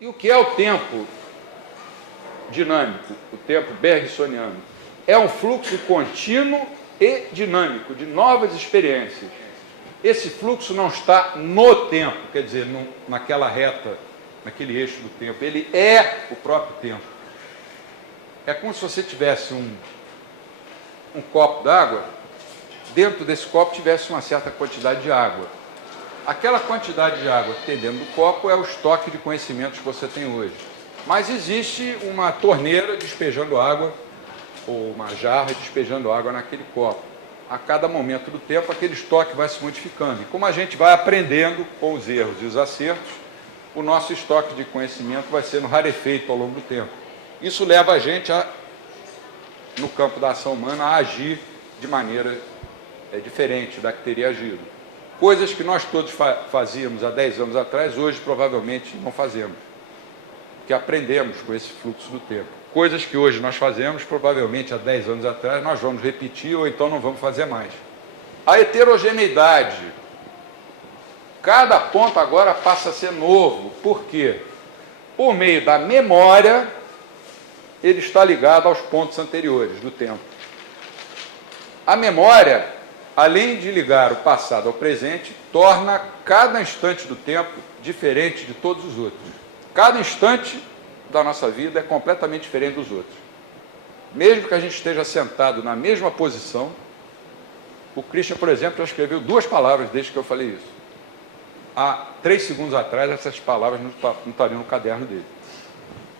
E o que é o tempo dinâmico, o tempo bergsoniano? É um fluxo contínuo e dinâmico de novas experiências. Esse fluxo não está no tempo, quer dizer, naquela reta, naquele eixo do tempo. Ele é o próprio tempo. É como se você tivesse um copo d'água, dentro desse copo tivesse uma certa quantidade de água. Aquela quantidade de água que tem dentro do copo é o estoque de conhecimentos que você tem hoje. Mas existe uma torneira despejando água, ou uma jarra despejando água naquele copo. A cada momento do tempo, aquele estoque vai se modificando. E como a gente vai aprendendo com os erros e os acertos, o nosso estoque de conhecimento vai sendo rarefeito ao longo do tempo. Isso leva a gente, no campo da ação humana, a agir de maneira diferente da que teria agido. Coisas que nós todos fazíamos há 10 anos atrás, hoje provavelmente não fazemos. Que aprendemos com esse fluxo do tempo. Coisas que hoje nós fazemos, provavelmente há 10 anos atrás, nós vamos repetir ou então não vamos fazer mais. A heterogeneidade. Cada ponto agora passa a ser novo. Por quê? Por meio da memória, ele está ligado aos pontos anteriores do tempo. A memória, além de ligar o passado ao presente, torna cada instante do tempo diferente de todos os outros. Cada instante da nossa vida é completamente diferente dos outros. Mesmo que a gente esteja sentado na mesma posição, o Christian, por exemplo, já escreveu 2 palavras desde que eu falei isso. Há 3 segundos atrás, essas palavras não estariam no caderno dele.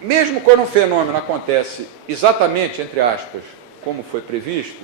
Mesmo quando um fenômeno acontece exatamente, entre aspas, como foi previsto,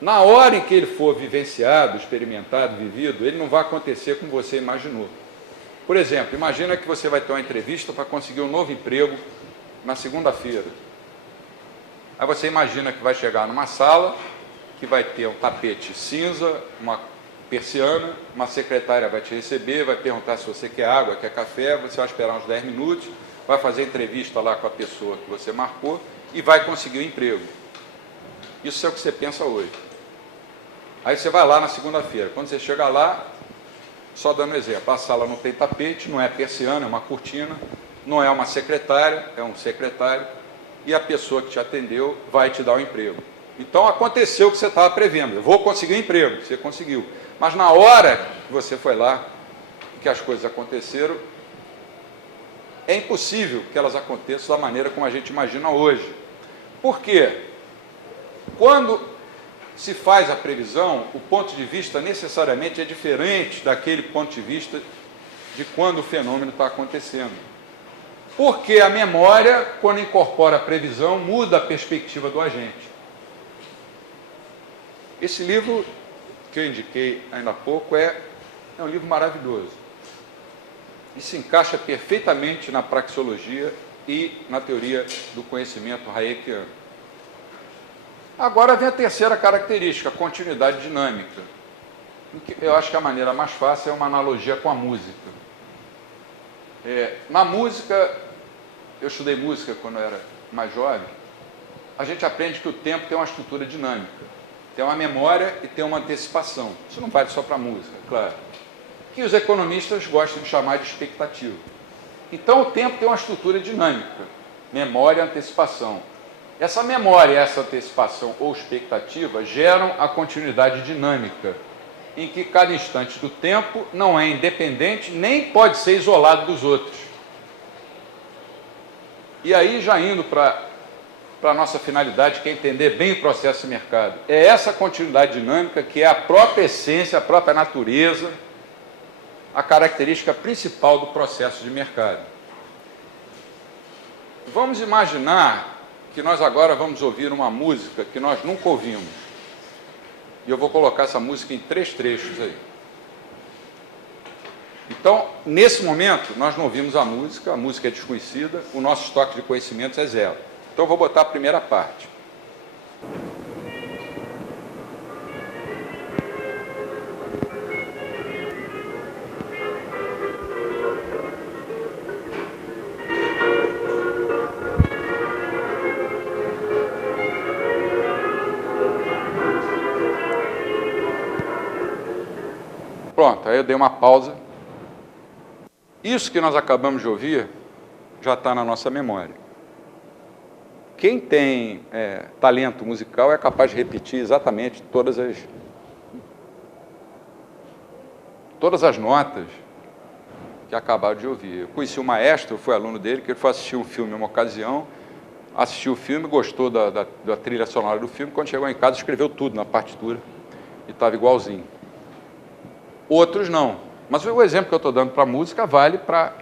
na hora em que ele for vivenciado, experimentado, vivido, ele não vai acontecer como você imaginou. Por exemplo, imagina que você vai ter uma entrevista para conseguir um novo emprego na segunda-feira. Aí você imagina que vai chegar numa sala, que vai ter um tapete cinza, uma persiana, uma secretária vai te receber, vai perguntar se você quer água, quer café, você vai esperar uns 10 minutos, vai fazer entrevista lá com a pessoa que você marcou e vai conseguir o emprego. Isso é o que você pensa hoje. Aí você vai lá na segunda-feira. Quando você chega lá, só dando um exemplo, a sala não tem tapete, não é persiana, é uma cortina, não é uma secretária, é um secretário, e a pessoa que te atendeu vai te dar o emprego. Então aconteceu o que você estava prevendo, eu vou conseguir um emprego, você conseguiu. Mas na hora que você foi lá, que as coisas aconteceram, é impossível que elas aconteçam da maneira como a gente imagina hoje. Por quê? Quando se faz a previsão, o ponto de vista necessariamente é diferente daquele ponto de vista de quando o fenômeno está acontecendo. Porque a memória, quando incorpora a previsão, muda a perspectiva do agente. Esse livro que eu indiquei ainda há pouco é um livro maravilhoso. E se encaixa perfeitamente na praxeologia e na teoria do conhecimento hayekiano. Agora vem a terceira característica, a continuidade dinâmica. Eu acho que a maneira mais fácil é uma analogia com a música. Na música, eu estudei música quando eu era mais jovem, a gente aprende que o tempo tem uma estrutura dinâmica, tem uma memória e tem uma antecipação. Isso não vale só para a música, claro. Que os economistas gostam de chamar de expectativa. Então o tempo tem uma estrutura dinâmica, memória e antecipação. Essa memória, essa antecipação ou expectativa geram a continuidade dinâmica, em que cada instante do tempo não é independente nem pode ser isolado dos outros. E aí, já indo para a nossa finalidade, que é entender bem o processo de mercado, é essa continuidade dinâmica que é a própria essência, a própria natureza, a característica principal do processo de mercado. Vamos imaginar que nós agora vamos ouvir uma música que nós nunca ouvimos. E eu vou colocar essa música em 3 trechos aí. Então, nesse momento, nós não ouvimos a música é desconhecida, o nosso estoque de conhecimentos é 0. Então, eu vou botar a primeira parte. Pronto, aí eu dei uma pausa. Isso que nós acabamos de ouvir já está na nossa memória. Quem tem talento musical é capaz de repetir exatamente todas as notas que acabaram de ouvir. Eu conheci o maestro, fui aluno dele, que ele foi assistir um filme em uma ocasião, assistiu o filme, gostou da trilha sonora do filme, quando chegou em casa escreveu tudo na partitura e estava igualzinho. Outros não. Mas o exemplo que eu estou dando para a música vale para,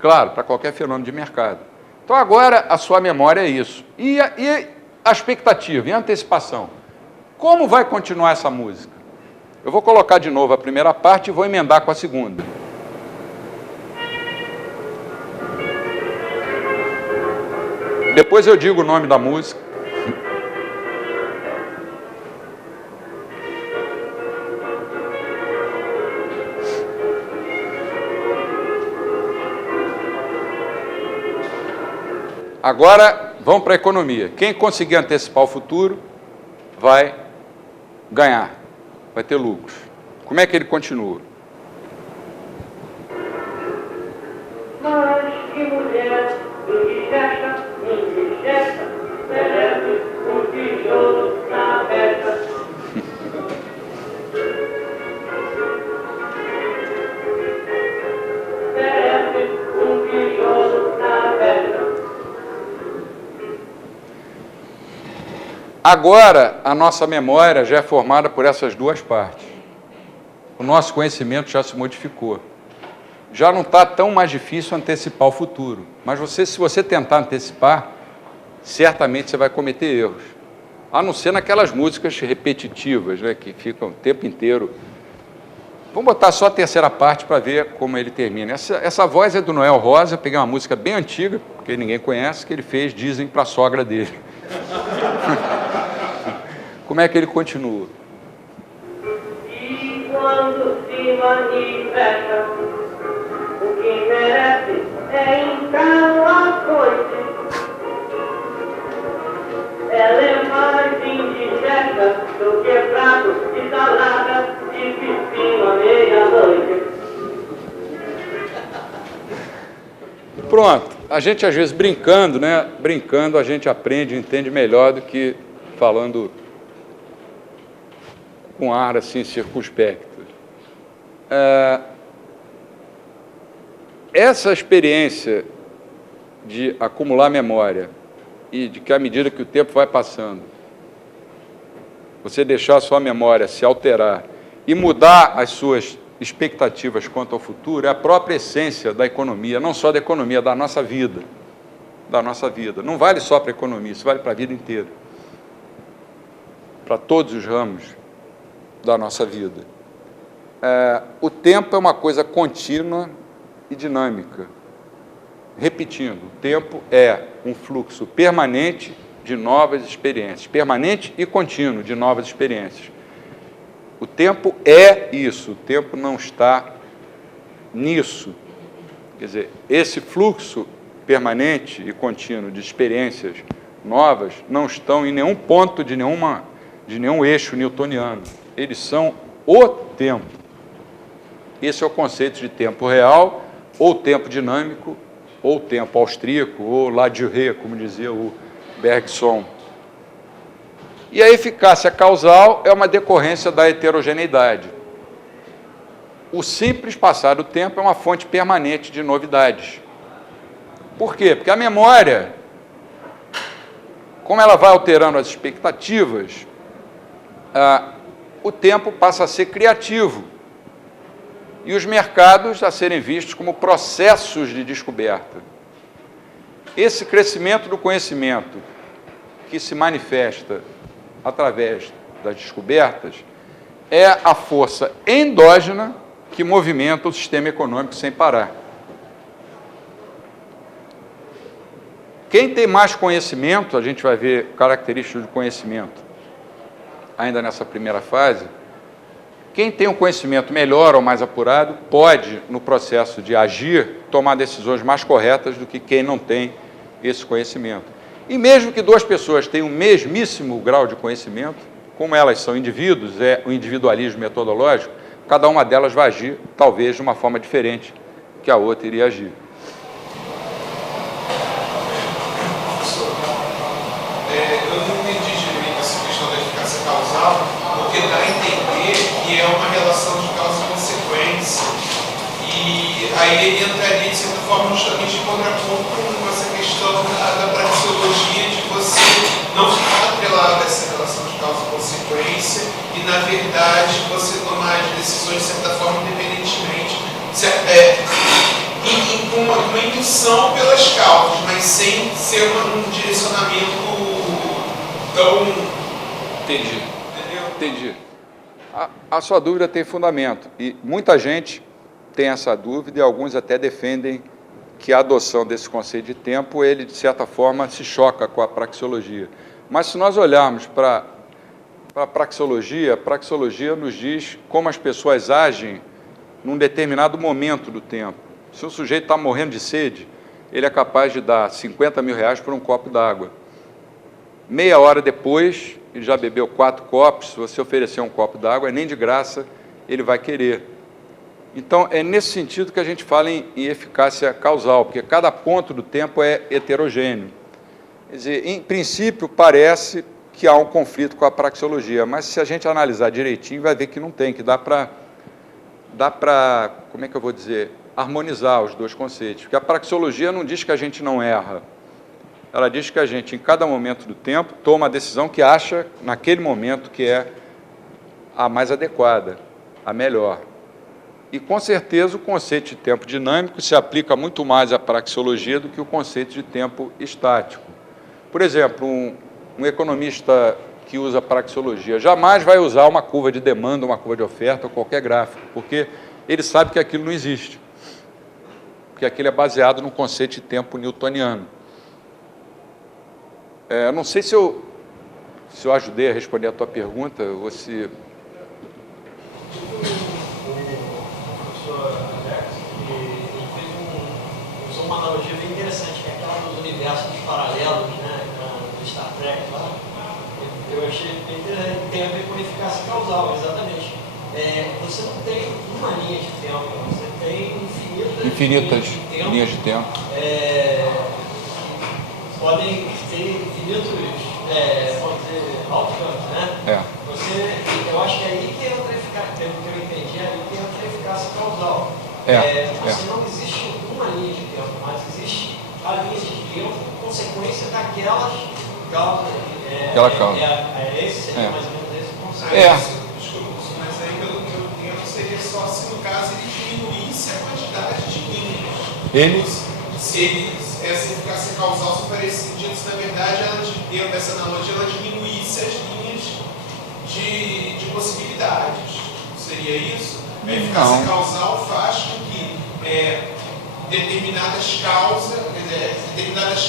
claro, para qualquer fenômeno de mercado. Então agora a sua memória é isso. E a expectativa, e a antecipação? Como vai continuar essa música? Eu vou colocar de novo a primeira parte e vou emendar com a segunda. Depois eu digo o nome da música. Agora, vamos para a economia. Quem conseguir antecipar o futuro vai ganhar, vai ter lucros. Como é que ele continua? Mas que mulher indigesta, merece um tijolo na peça. Merece um tijolo na peça. Agora, a nossa memória já é formada por essas duas partes. O nosso conhecimento já se modificou. Já não está tão mais difícil antecipar o futuro. Mas se você tentar antecipar, certamente você vai cometer erros. A não ser naquelas músicas repetitivas, né, que ficam o tempo inteiro. Vamos botar só a terceira parte para ver como ele termina. Essa voz é do Noel Rosa, eu peguei uma música bem antiga, porque ninguém conhece, que ele fez, dizem, para a sogra dele. Como é que ele continua? E quando se manifesta, o que merece é então a coisa. Ela é mais indigesta do que prato de salada e pepino à meia-noite. Pronto. A gente, às vezes, brincando, né? Brincando, a gente aprende, entende melhor do que falando com ar, assim, circunspecto. Essa experiência de acumular memória e de que, à medida que o tempo vai passando, você deixar a sua memória se alterar e mudar as suas expectativas quanto ao futuro, é a própria essência da economia, não só da economia, da nossa vida. Da nossa vida. Não vale só para a economia, isso vale para a vida inteira. Para todos os ramos da nossa vida. O tempo é uma coisa contínua e dinâmica. Repetindo, o tempo é um fluxo permanente de novas experiências, permanente e contínuo de novas experiências. O tempo é isso, o tempo não está nisso. Quer dizer, esse fluxo permanente e contínuo de experiências novas não estão em nenhum ponto de nenhum eixo newtoniano. Eles são o tempo. Esse é o conceito de tempo real, ou tempo dinâmico, ou tempo austríaco, ou la durée, como dizia o Bergson. E a eficácia causal é uma decorrência da heterogeneidade. O simples passar do tempo é uma fonte permanente de novidades. Por quê? Porque a memória, como ela vai alterando as expectativas, o tempo passa a ser criativo e os mercados a serem vistos como processos de descoberta. Esse crescimento do conhecimento que se manifesta através das descobertas é a força endógena que movimenta o sistema econômico sem parar. Quem tem mais conhecimento, a gente vai ver características do conhecimento ainda nessa primeira fase. Quem tem um conhecimento melhor ou mais apurado pode, no processo de agir, tomar decisões mais corretas do que quem não tem esse conhecimento. E mesmo que duas pessoas tenham o mesmíssimo grau de conhecimento, como elas são indivíduos, é o individualismo metodológico, cada uma delas vai agir, talvez, de uma forma diferente que a outra iria agir. Eu não entendi direito essa questão da eficácia causal, porque dá a entender que é uma relação de causa e consequência. E aí ele entraria, de certa forma, justamente em contraponto com essa questão da praxeologia, de você não ficar atrelado a essa relação de causa e consequência e, na verdade, você tomar as decisões, de certa forma, independentemente, com uma indução pelas causas, mas sem ser um direcionamento tão... Entendi. Entendi. A sua dúvida tem fundamento, e muita gente tem essa dúvida, e alguns até defendem que a adoção desse conceito de tempo, ele, de certa forma, se choca com a praxeologia. Mas, se nós olharmos para a praxeologia nos diz como as pessoas agem num determinado momento do tempo. Se um sujeito está morrendo de sede, ele é capaz de dar 50 mil reais por um copo d'água. Meia hora depois, ele já bebeu 4 copos, se você oferecer um copo d'água, nem de graça ele vai querer. Então, é nesse sentido que a gente fala em eficácia causal, porque cada ponto do tempo é heterogêneo. Quer dizer, em princípio, parece que há um conflito com a praxeologia, mas se a gente analisar direitinho, vai ver que não tem, que dá para, como é que eu vou dizer, harmonizar os dois conceitos. Porque a praxeologia não diz que a gente não erra, ela diz que a gente, em cada momento do tempo, toma a decisão que acha, naquele momento, que é a mais adequada, a melhor. E, com certeza, o conceito de tempo dinâmico se aplica muito mais à praxeologia do que o conceito de tempo estático. Por exemplo, um economista que usa praxeologia jamais vai usar uma curva de demanda, uma curva de oferta ou qualquer gráfico, porque ele sabe que aquilo não existe, porque aquilo é baseado no conceito de tempo newtoniano. Não sei se eu ajudei a responder a tua pergunta, ou se... Usou uma analogia bem interessante, que é aquela dos universos paralelos, né, do Star Trek lá. Eu achei bem interessante, tem a ver com eficácia causal, exatamente. Você não tem uma linha de tempo, você tem infinitas linhas de tempo. Podem ter infinitos, pode ter outcomes, né? Eu acho que é aí que entra a eficácia, pelo que eu entendi, é aí que entra a eficácia causal. Você não existe uma linha de tempo, mas existe a linha de tempo consequência daquelas causas. Aquela causa. Esse seria mais ou menos esse conceito. Desculpa, mas aí pelo que eu entendo seria só se no caso ele diminuísse a quantidade de linhas. Se essa eficácia causal se oferecesse sentido, se na verdade ela, dentro dessa analogia, ela diminuísse as linhas de possibilidades. Seria isso? A eficácia causal faz com que determinadas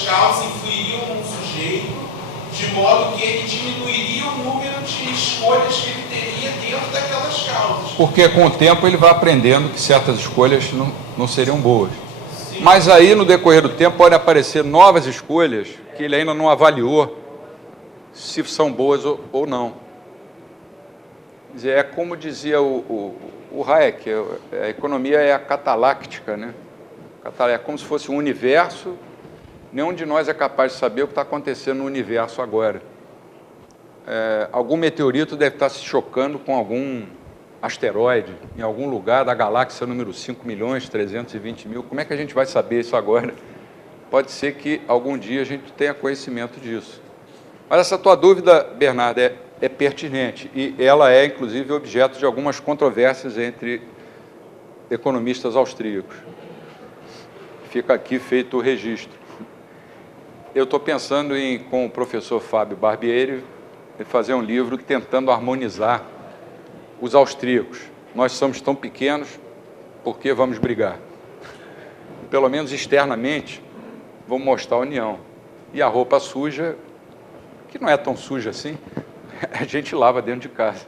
causas influiriam num sujeito de modo que ele diminuiria o número de escolhas que ele teria dentro daquelas causas. Porque com o tempo ele vai aprendendo que certas escolhas não seriam boas. Sim. Mas aí, no decorrer do tempo, podem aparecer novas escolhas que ele ainda não avaliou se são boas ou não. Quer dizer, é como dizia o Hayek, a economia é a cataláctica, né? É como se fosse um universo. Nenhum de nós é capaz de saber o que está acontecendo no universo agora. Algum meteorito deve estar se chocando com algum asteroide em algum lugar da galáxia número 5.320.000. Como é que a gente vai saber isso agora? Pode ser que algum dia a gente tenha conhecimento disso. Mas essa tua dúvida, Bernardo, é pertinente e ela é, inclusive, objeto de algumas controvérsias entre economistas austríacos. Fica aqui feito o registro. Eu estou pensando com o professor Fábio Barbieri, fazer um livro tentando harmonizar os austríacos. Nós somos tão pequenos, por que vamos brigar? Pelo menos externamente, vamos mostrar a união. E a roupa suja, que não é tão suja assim, a gente lava dentro de casa.